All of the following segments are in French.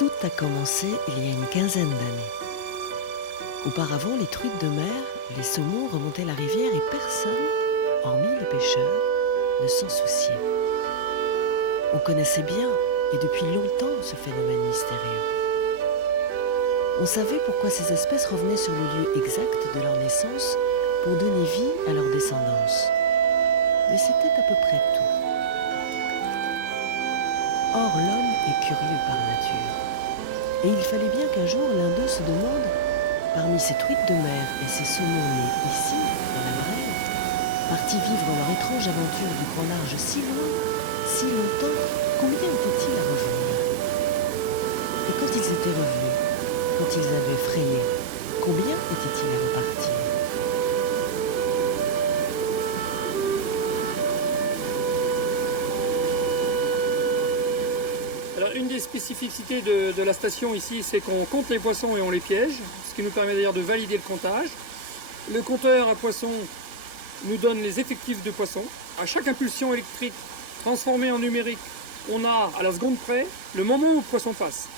Tout a commencé il y a une quinzaine d'années. Auparavant, les truites de mer, les saumons remontaient la rivière et personne, hormis les pêcheurs, ne s'en souciait. On connaissait bien, et depuis longtemps, ce phénomène mystérieux. On savait pourquoi ces espèces revenaient sur le lieu exact de leur naissance pour donner vie à leur descendance. Mais c'était à peu près tout. Or, l'homme est curieux par nature. Et il fallait bien qu'un jour l'un d'eux se demande, parmi ces truites de mer et ces saumons nés ici, dans la Brelle, partis vivre leur étrange aventure du grand large si loin, si longtemps, combien étaient-ils à revenir? Et quand ils étaient revenus, quand ils avaient frayé, combien étaient-ils à repartir? Alors, une des spécificités de la station ici, c'est qu'on compte les poissons et on les piège, ce qui nous permet d'ailleurs de valider le comptage. Le compteur à poissons nous donne les effectifs de poissons. À chaque impulsion électrique transformée en numérique, on a à la seconde près le moment où le poisson passe.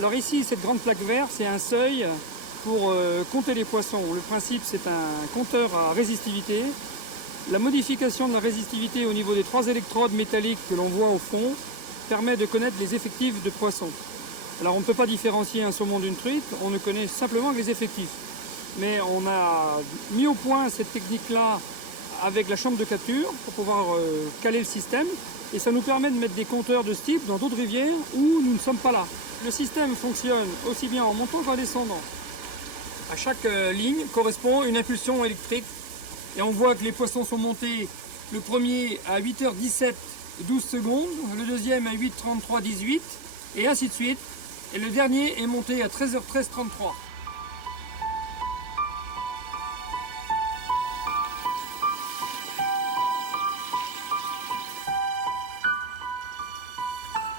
Alors ici, cette grande plaque verte, c'est un seuil pour compter les poissons. Le principe, c'est un compteur à résistivité. La modification de la résistivité au niveau des 3 électrodes métalliques que l'on voit au fond permet de connaître les effectifs de poissons. Alors on ne peut pas différencier un saumon d'une truite, on ne connaît simplement que les effectifs. Mais on a mis au point cette technique-là avec la chambre de capture pour pouvoir caler le système. Et ça nous permet de mettre des compteurs de ce type dans d'autres rivières où nous ne sommes pas là. Le système fonctionne aussi bien en montant qu'en descendant. À chaque ligne correspond une impulsion électrique. Et on voit que les poissons sont montés, le premier à 8h17, 12 secondes, le deuxième à 8h33, 18, et ainsi de suite. Et le dernier est monté à 13h13, 33.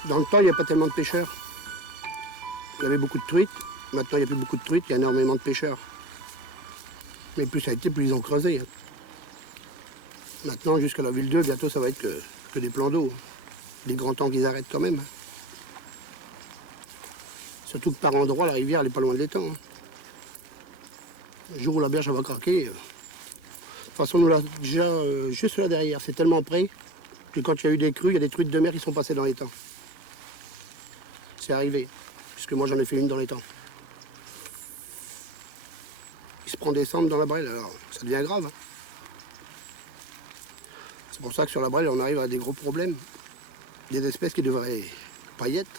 Dans le temps, il n'y a pas tellement de pêcheurs. Il y avait beaucoup de truites. Maintenant, il n'y a plus beaucoup de truites, il y a énormément de pêcheurs. Mais plus ça a été, plus ils ont creusé. Maintenant, jusqu'à la ville 2, bientôt, ça va être que des plans d'eau. Des grands temps qu'ils arrêtent quand même. Surtout que par endroit, la rivière, elle n'est pas loin de l'étang. Le jour où la berge va craquer. De toute façon, nous, là, déjà, juste là derrière, c'est tellement près que quand il y a eu des crues, il y a des truites de mer qui sont passées dans l'étang. C'est arrivé, puisque moi, j'en ai fait une dans l'étang. Il se prend des cendres dans la Brelle, alors ça devient grave. C'est pour ça que sur la Brelle, on arrive à des gros problèmes. Des espèces qui ne devraient pas y être.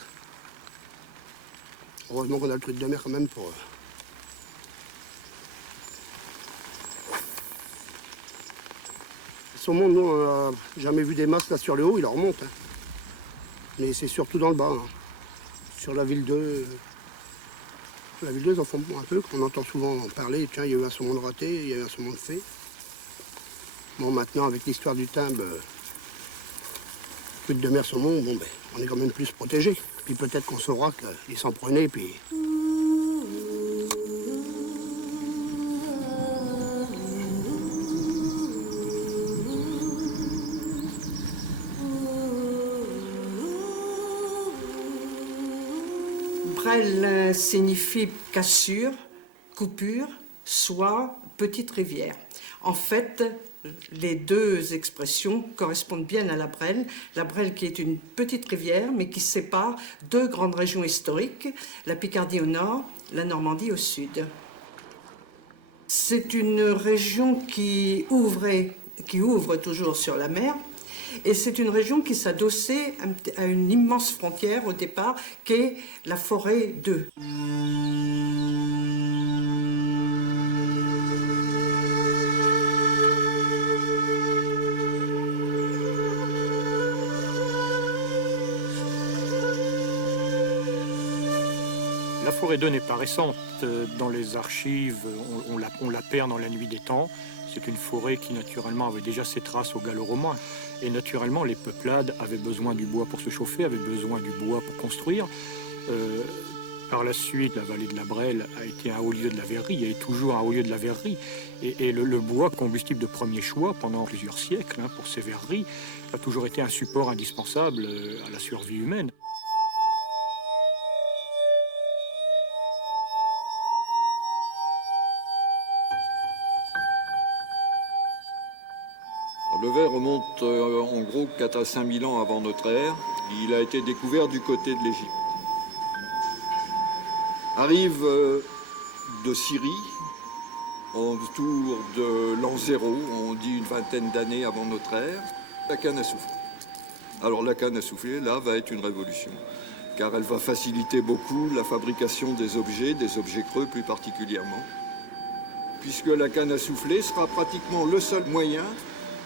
Heureusement qu'on a le truite de mer quand même pour... Le saumon, nous, on n'a jamais vu des masses là sur le haut, il en remonte. Hein. Mais c'est surtout dans le bas. Hein. Sur la ville 2... La ville 2, ils en font un peu, on entend souvent parler. Tiens, il y a eu un saumon de raté, il y a eu un saumon de fée. Bon, maintenant, avec l'histoire du timbre, truite de mer, saumon, bon, ben, on est quand même plus protégé. Puis peut-être qu'on saura qu'ils s'en prenaient, puis... Brelle signifie cassure, coupure, soit petite rivière. En fait, les deux expressions correspondent bien à la Brelle qui est une petite rivière, mais qui sépare 2 grandes régions historiques, la Picardie au nord, la Normandie au sud. C'est une région qui ouvre toujours sur la mer, et c'est une région qui s'adossait à une immense frontière au départ, qu'est la forêt 2. La forêt 2 n'est pas récente. Dans les archives, on la perd dans la nuit des temps. C'est une forêt qui, naturellement, avait déjà ses traces au gallo-romain. Et naturellement, les peuplades avaient besoin du bois pour se chauffer, avaient besoin du bois pour construire. Par la suite, la vallée de la Brelle a été un haut lieu de la verrerie, il y a toujours un haut lieu de la verrerie. Et le bois, combustible de premier choix pendant plusieurs siècles, pour ces verreries, a toujours été un support indispensable à la survie humaine. Le verre remonte en gros 4 à 5 000 ans avant notre ère. Il a été découvert du côté de l'Égypte. Arrive de Syrie, autour de l'an 0, on dit une vingtaine d'années avant notre ère, la canne à souffler. Alors la canne à souffler, là, va être une révolution, car elle va faciliter beaucoup la fabrication des objets creux plus particulièrement, puisque la canne à souffler sera pratiquement le seul moyen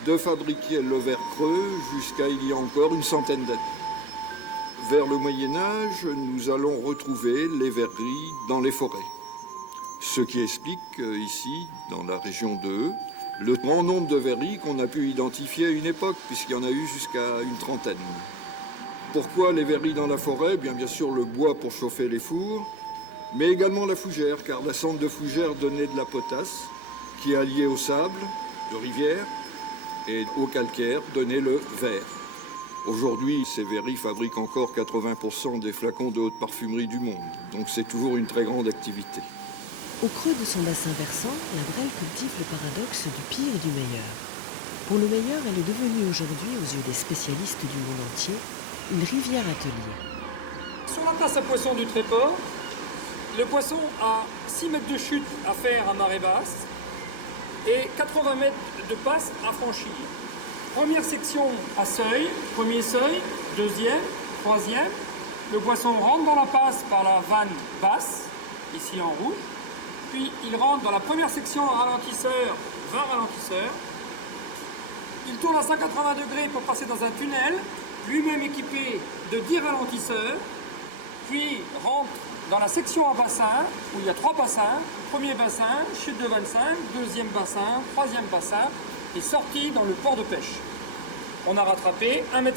de fabriquer le verre creux jusqu'à il y a encore une centaine d'années. Vers le Moyen-Âge, nous allons retrouver les verreries dans les forêts. Ce qui explique ici, dans la région de Heu, le grand nombre de verreries qu'on a pu identifier à une époque, puisqu'il y en a eu jusqu'à une trentaine. Pourquoi les verreries dans la forêt? Bien sûr le bois pour chauffer les fours, mais également la fougère, car la cendre de fougère donnait de la potasse, qui alliée au sable de rivière et au calcaire donnait le verre. Aujourd'hui, ces verreries fabriquent encore 80% des flacons de haute parfumerie du monde, donc c'est toujours une très grande activité. Au creux de son bassin versant, la Brelle cultive le paradoxe du pire et du meilleur. Pour le meilleur, elle est devenue aujourd'hui, aux yeux des spécialistes du monde entier, une rivière atelier. Sur la place à poissons du Tréport, le poisson a 6 mètres de chute à faire à marée basse et 80 mètres de passe à franchir. Première section à seuil, premier seuil, deuxième, troisième. Le poisson rentre dans la passe par la vanne basse, ici en rouge. Puis il rentre dans la première section en ralentisseur, 20 ralentisseurs. Il tourne à 180 degrés pour passer dans un tunnel, lui-même équipé de 10 ralentisseurs. Puis rentre dans la section à bassin, où il y a 3 bassins. Premier bassin, chute de 25, deuxième bassin, troisième bassin, et sorti dans le port de pêche. On a rattrapé 1,50 m,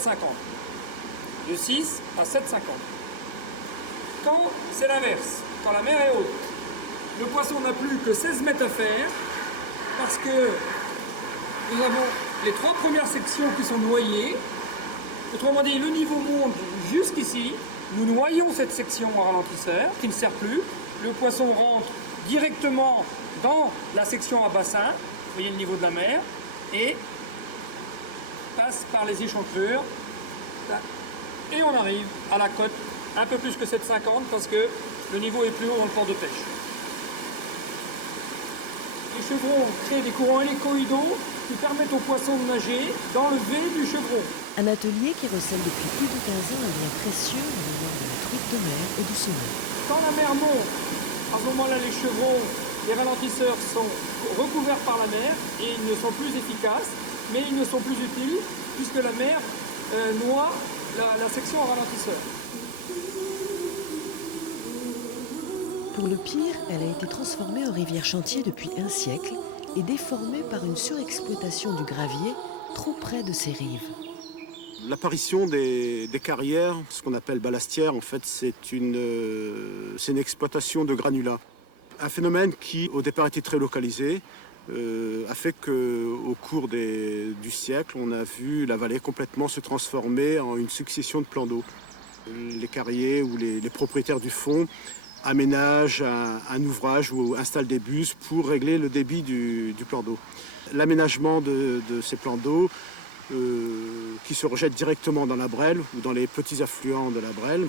de 6 à 7,50 m. Quand c'est l'inverse, quand la mer est haute, le poisson n'a plus que 16 mètres à faire, parce que nous avons les 3 premières sections qui sont noyées. Autrement dit, le niveau monte jusqu'ici. Nous noyons cette section en ralentisseur, qui ne sert plus. Le poisson rentre directement dans la section à bassin, vous voyez le niveau de la mer, et passe par les échancrures. Et on arrive à la côte, un peu plus que 7,50 parce que le niveau est plus haut dans le port de pêche. Les chevrons créent des courants hélicoïdaux qui permettent aux poissons de nager dans le V du chevron. Un atelier qui recèle depuis plus de 15 ans un bien précieux en mémoire de la truite de mer et du saumon. Quand la mer monte, à ce moment-là, les chevrons, les ralentisseurs sont recouverts par la mer et ils ne sont plus efficaces, mais ils ne sont plus utiles puisque la mer noie la section en ralentisseur. Pour le pire, elle a été transformée en rivière chantier depuis un siècle et déformée par une surexploitation du gravier trop près de ses rives. L'apparition des carrières, ce qu'on appelle ballastières, en fait, c'est une exploitation de granulats. Un phénomène qui, au départ, était très localisé, a fait qu'au cours du siècle, on a vu la vallée complètement se transformer en une succession de plans d'eau. Les carriers ou les propriétaires du fond aménagent un ouvrage ou installent des buses pour régler le débit du plan d'eau. L'aménagement de ces plans d'eau qui se rejettent directement dans la Brelle ou dans les petits affluents de la Brelle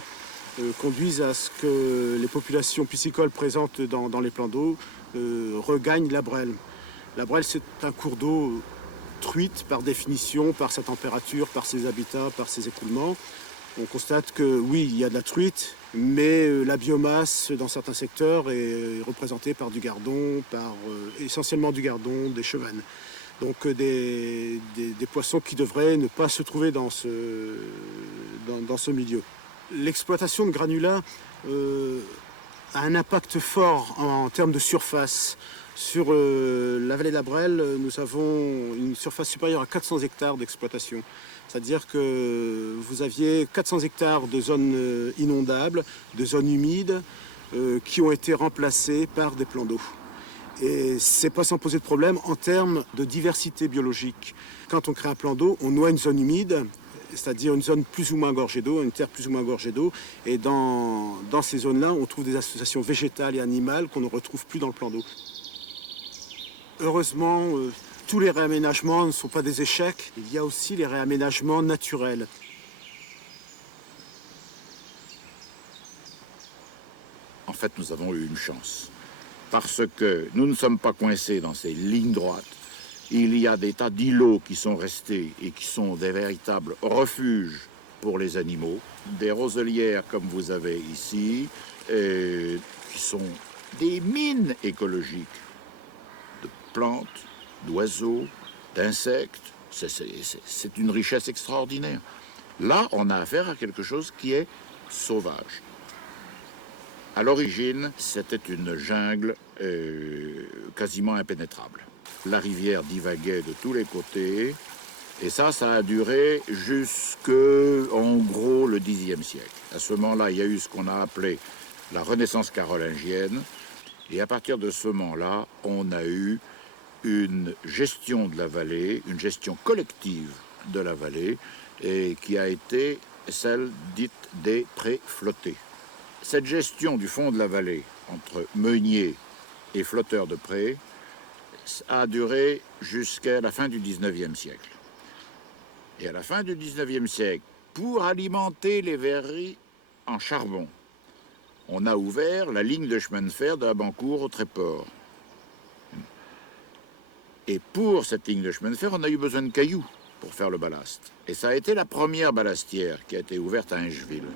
conduisent à ce que les populations piscicoles présentes dans les plans d'eau regagnent la Brelle. La Brelle, c'est un cours d'eau truite par définition, par sa température, par ses habitats, par ses écoulements. On constate que oui, il y a de la truite, mais la biomasse dans certains secteurs est représentée par du gardon, essentiellement du gardon, des chevennes. Donc des poissons qui devraient ne pas se trouver dans ce milieu. L'exploitation de granulats a un impact fort en termes de surface. Sur la vallée de la Brelle, nous avons une surface supérieure à 400 hectares d'exploitation. C'est-à-dire que vous aviez 400 hectares de zones inondables, de zones humides, qui ont été remplacées par des plans d'eau. Et c'est pas sans poser de problème en termes de diversité biologique. Quand on crée un plan d'eau, on noie une zone humide, c'est-à-dire une zone plus ou moins gorgée d'eau, une terre plus ou moins gorgée d'eau. Et dans ces zones-là, on trouve des associations végétales et animales qu'on ne retrouve plus dans le plan d'eau. Heureusement, Tous les réaménagements ne sont pas des échecs, il y a aussi les réaménagements naturels. En fait, nous avons eu une chance. Parce que nous ne sommes pas coincés dans ces lignes droites. Il y a des tas d'îlots qui sont restés et qui sont des véritables refuges pour les animaux. Des roselières comme vous avez ici, qui sont des mines écologiques de plantes, d'oiseaux, d'insectes. C'est une richesse extraordinaire. Là, on a affaire à quelque chose qui est sauvage. À l'origine, c'était une jungle quasiment impénétrable. La rivière divaguait de tous les côtés, et ça a duré jusqu'en gros le Xe siècle. À ce moment-là, il y a eu ce qu'on a appelé la Renaissance carolingienne, et à partir de ce moment-là, on a eu une gestion de la vallée, une gestion collective de la vallée, et qui a été celle dite des prés flottés. Cette gestion du fond de la vallée entre meuniers et flotteurs de prés a duré jusqu'à la fin du XIXe siècle. Et à la fin du XIXe siècle, pour alimenter les verreries en charbon, on a ouvert la ligne de chemin de fer de Abancourt au Tréport. Et pour cette ligne de chemin de fer, on a eu besoin de cailloux pour faire le ballast. Et ça a été la première ballastière qui a été ouverte à Ingeville.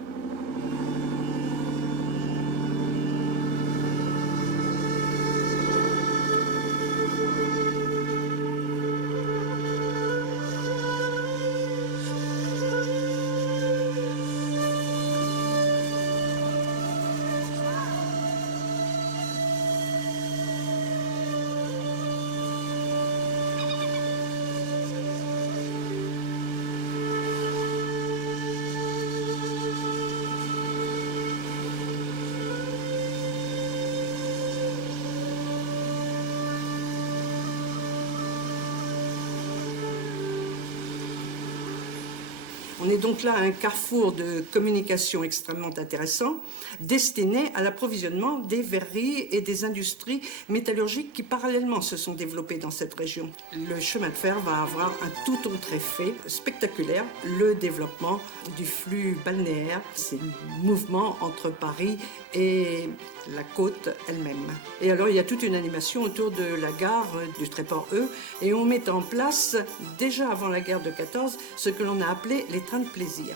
On est donc là à un carrefour de communication extrêmement intéressant, destiné à l'approvisionnement des verreries et des industries métallurgiques qui parallèlement se sont développées dans cette région. Le chemin de fer va avoir un tout autre effet spectaculaire, le développement du flux balnéaire, ces mouvements entre Paris et la côte elle-même. Et alors il y a toute une animation autour de la gare du Tréport-E et on met en place, déjà avant la guerre de 14, ce que l'on a appelé les trains de plaisir.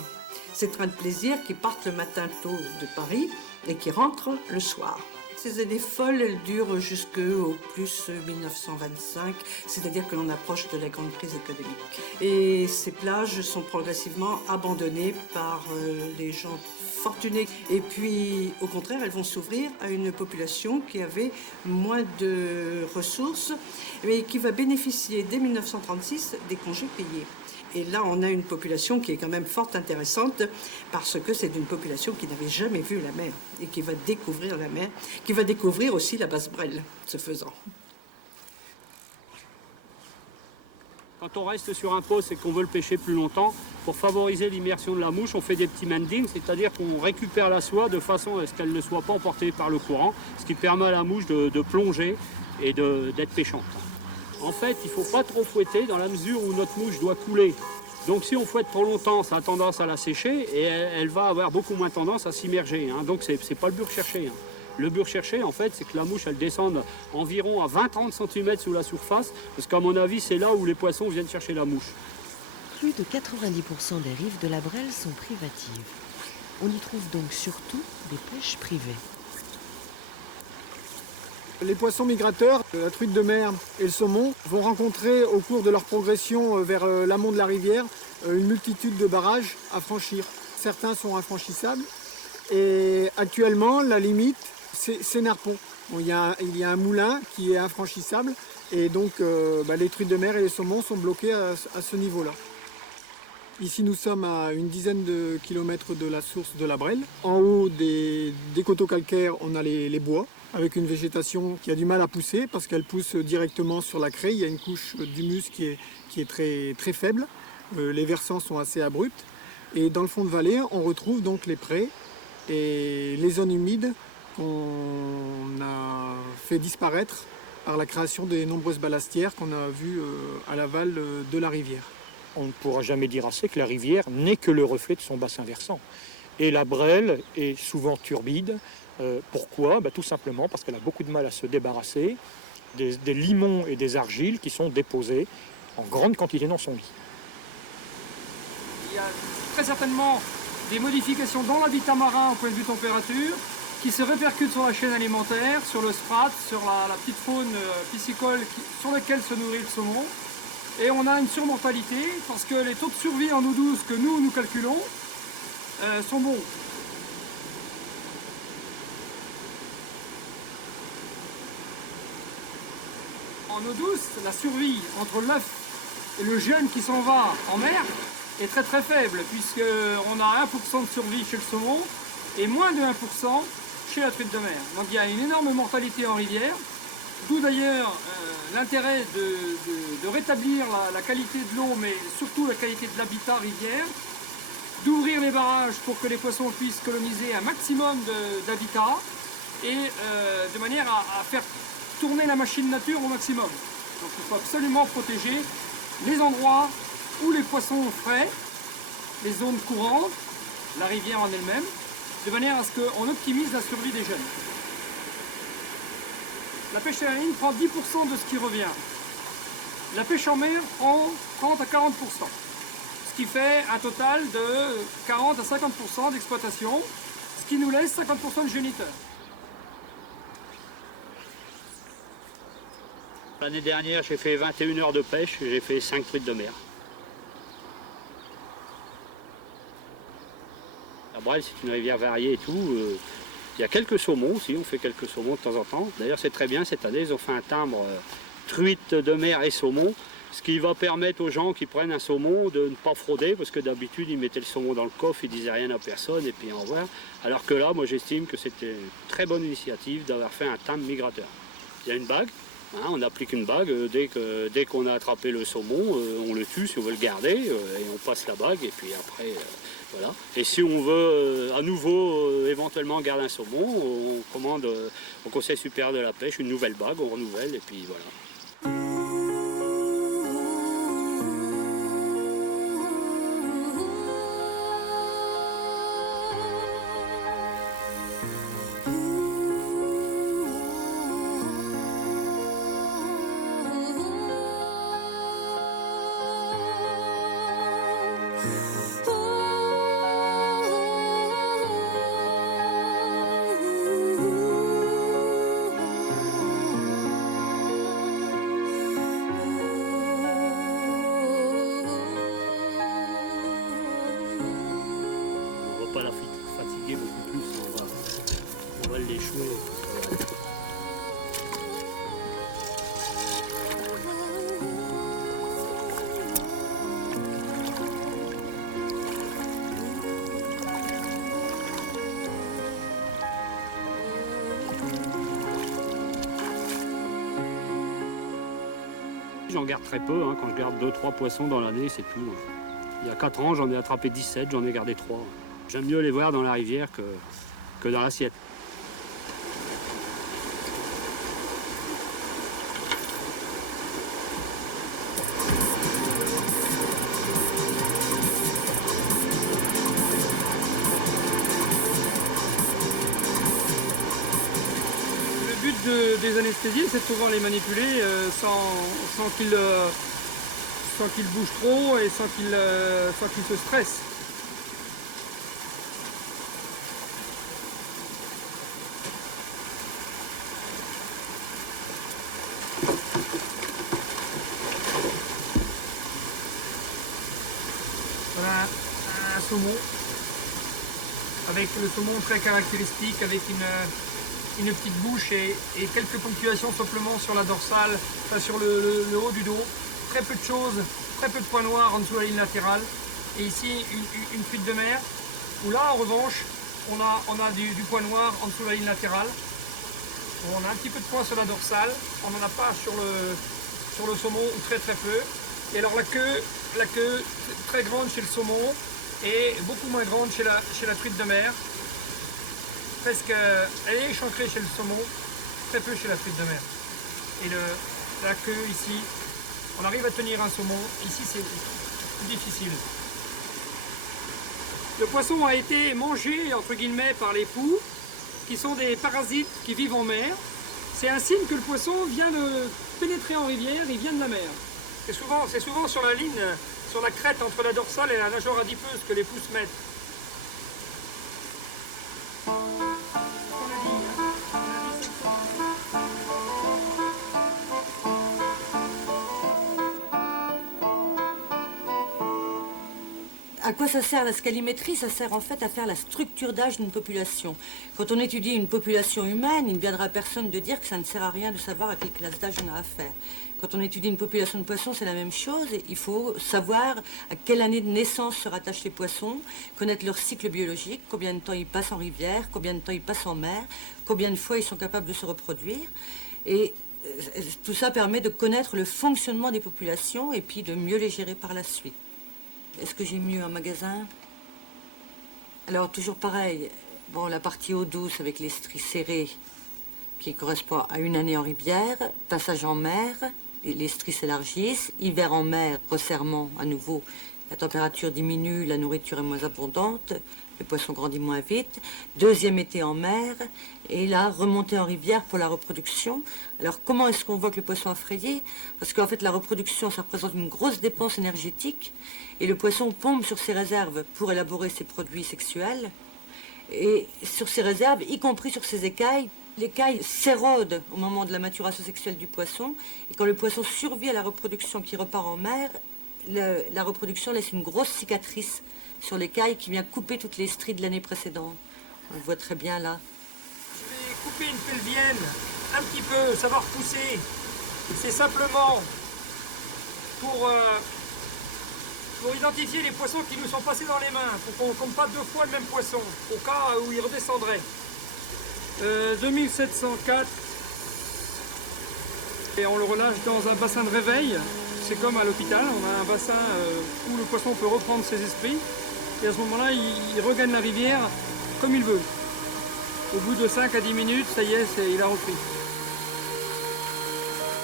Ces trains de plaisir qui partent le matin tôt de Paris et qui rentrent le soir. Ces années folles, elles durent jusqu'au plus 1925, c'est-à-dire que l'on approche de la grande crise économique. Et ces plages sont progressivement abandonnées par les gens fortunés. Et puis, au contraire, elles vont s'ouvrir à une population qui avait moins de ressources, mais qui va bénéficier dès 1936 des congés payés. Et là, on a une population qui est quand même fort intéressante parce que c'est une population qui n'avait jamais vu la mer et qui va découvrir la mer, qui va découvrir aussi la Basse-Brelle, ce faisant. Quand on reste sur un poste et qu'on veut le pêcher plus longtemps, pour favoriser l'immersion de la mouche, on fait des petits mendings, c'est-à-dire qu'on récupère la soie de façon à ce qu'elle ne soit pas emportée par le courant, ce qui permet à la mouche de plonger et d'être pêchante. En fait, il ne faut pas trop fouetter dans la mesure où notre mouche doit couler. Donc si on fouette trop longtemps, ça a tendance à la sécher et elle va avoir beaucoup moins tendance à s'immerger. Donc c'est pas le but recherché. Le but recherché, en fait, c'est que la mouche, elle descende environ à 20-30 cm sous la surface, parce qu'à mon avis, c'est là où les poissons viennent chercher la mouche. Plus de 90% des rives de la Brelle sont privatives. On y trouve donc surtout des pêches privées. Les poissons migrateurs, la truite de mer et le saumon, vont rencontrer au cours de leur progression vers l'amont de la rivière une multitude de barrages à franchir. Certains sont infranchissables et actuellement la limite c'est Nerpont. Il y a un moulin qui est infranchissable et donc les truites de mer et les saumons sont bloqués à ce niveau-là. Ici nous sommes à une dizaine de kilomètres de la source de la Brelle. En haut des coteaux calcaires on a les bois, avec une végétation qui a du mal à pousser parce qu'elle pousse directement sur la craie. Il y a une couche d'humus qui est très, très faible. Les versants sont assez abrupts. Et dans le fond de vallée, on retrouve donc les prés et les zones humides qu'on a fait disparaître par la création des nombreuses balastières qu'on a vues à l'aval de la rivière. On ne pourra jamais dire assez que la rivière n'est que le reflet de son bassin versant. Et la Brelle est souvent turbide. Pourquoi? Tout simplement parce qu'elle a beaucoup de mal à se débarrasser des limons et des argiles qui sont déposés en grande quantité dans son lit. Il y a très certainement des modifications dans l'habitat marin au point de vue température qui se répercutent sur la chaîne alimentaire, sur le sprat, sur la petite faune piscicole sur laquelle se nourrit le saumon. Et on a une surmortalité parce que les taux de survie en eau douce que nous calculons sont bons. En eau douce, la survie entre l'œuf et le jeune qui s'en va en mer est très très faible, puisqu'on a 1% de survie chez le saumon et moins de 1% chez la truite de mer. Donc il y a une énorme mortalité en rivière, d'où d'ailleurs l'intérêt de rétablir la qualité de l'eau, mais surtout la qualité de l'habitat rivière, d'ouvrir les barrages pour que les poissons puissent coloniser un maximum d'habitat et de manière à faire tourner la machine nature au maximum. Donc il faut absolument protéger les endroits où les poissons sont frais, les zones courantes, la rivière en elle-même, de manière à ce qu'on optimise la survie des jeunes. La pêche à la ligne prend 10% de ce qui revient. La pêche en mer prend 30 à 40%. Ce qui fait un total de 40 à 50% d'exploitation, ce qui nous laisse 50% de géniteurs. L'année dernière, j'ai fait 21 heures de pêche et j'ai fait 5 truites de mer. La Brelle, c'est une rivière variée et tout. Il y a quelques saumons aussi, on fait quelques saumons de temps en temps. D'ailleurs, c'est très bien, cette année, ils ont fait un timbre truite de mer et saumon, ce qui va permettre aux gens qui prennent un saumon de ne pas frauder, parce que d'habitude, ils mettaient le saumon dans le coffre, ils disaient rien à personne et puis au revoir. Alors que là, moi, j'estime que c'était une très bonne initiative d'avoir fait un timbre migrateur. Il y a une bague. On applique une bague, dès qu'on a attrapé le saumon, on le tue si on veut le garder, et on passe la bague, et puis après, voilà. Et si on veut à nouveau éventuellement garder un saumon, on commande au Conseil supérieur de la pêche une nouvelle bague, on renouvelle, et puis voilà. Pas la fatiguer beaucoup plus, on va l'échouer. J'en garde très peu, quand je garde 2-3 poissons dans l'année, c'est tout. Il y a 4 ans, j'en ai attrapé 17, j'en ai gardé 3. J'aime mieux les voir dans la rivière que dans l'assiette. Le but des anesthésiés, c'est de pouvoir les manipuler sans qu'ils bougent trop et sans qu'ils se stressent. Voilà un saumon, avec le saumon très caractéristique, avec une petite bouche et quelques ponctuations simplement sur la dorsale, sur le haut du dos. Très peu de choses, très peu de points noirs en dessous de la ligne latérale. Et ici, une truite de mer, où là, en revanche, on a du point noir en dessous de la ligne latérale. On a un petit peu de points sur la dorsale, on n'en a pas sur le saumon, ou très très peu. Et alors la queue très grande chez le saumon et beaucoup moins grande chez la truite de mer. Presque, elle est échancrée chez le saumon, très peu chez la truite de mer. et la queue ici. On arrive à tenir un saumon. Ici, c'est plus difficile. Le poisson a été mangé, entre guillemets, par les poux, qui sont des parasites qui vivent en mer. C'est un signe que le poisson vient de pénétrer en rivière, il vient de la mer. C'est souvent sur la ligne, sur la crête entre la dorsale et la nageoire adipeuse que les poux se mettent. À quoi ça sert la scalimétrie? Ça sert en fait à faire la structure d'âge d'une population. Quand on étudie une population humaine, il ne viendra personne de dire que ça ne sert à rien de savoir à quelle classe d'âge on a affaire. Quand on étudie une population de poissons, c'est la même chose. Il faut savoir à quelle année de naissance se rattachent les poissons, connaître leur cycle biologique, combien de temps ils passent en rivière, combien de temps ils passent en mer, combien de fois ils sont capables de se reproduire. Et tout ça permet de connaître le fonctionnement des populations et puis de mieux les gérer par la suite. Est-ce que j'ai mieux un magasin? Alors, toujours pareil. Bon, la partie eau douce avec les stries serrées, qui correspond à une année en rivière, passage en mer, les stries s'élargissent, hiver en mer, resserrement à nouveau, la température diminue, la nourriture est moins abondante, le poisson grandit moins vite, deuxième été en mer, et là, remontée en rivière pour la reproduction. Alors, comment est-ce qu'on voit que le poisson a frayé? Parce qu'en fait, la reproduction, ça représente une grosse dépense énergétique, et le poisson pompe sur ses réserves pour élaborer ses produits sexuels, et sur ses réserves, y compris sur ses écailles. L'écaille s'érode au moment de la maturation sexuelle du poisson, et quand le poisson survit à la reproduction qui repart en mer, la reproduction laisse une grosse cicatrice sur l'écaille qui vient couper toutes les stries de l'année précédente. On le voit très bien là. Je vais couper une pelvienne, un petit peu, savoir pousser. C'est simplement pour identifier les poissons qui nous sont passés dans les mains, pour qu'on ne compte pas deux fois le même poisson, au cas où il redescendrait. 2704, et on le relâche dans un bassin de réveil. C'est comme à l'hôpital, on a un bassin où le poisson peut reprendre ses esprits, et à ce moment-là, il regagne la rivière comme il veut. Au bout de 5 à 10 minutes, ça y est, il a repris.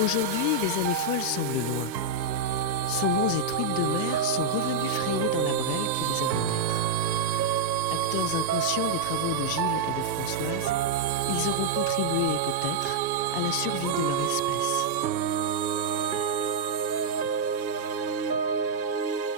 Aujourd'hui, les années folles semblent loin. Saumons et truites de mer sont revenus frayer dans la brèle qui les a vus naître. Acteurs inconscients des travaux de Gilles et de Françoise, ils auront contribué peut-être à la survie de leur espèce.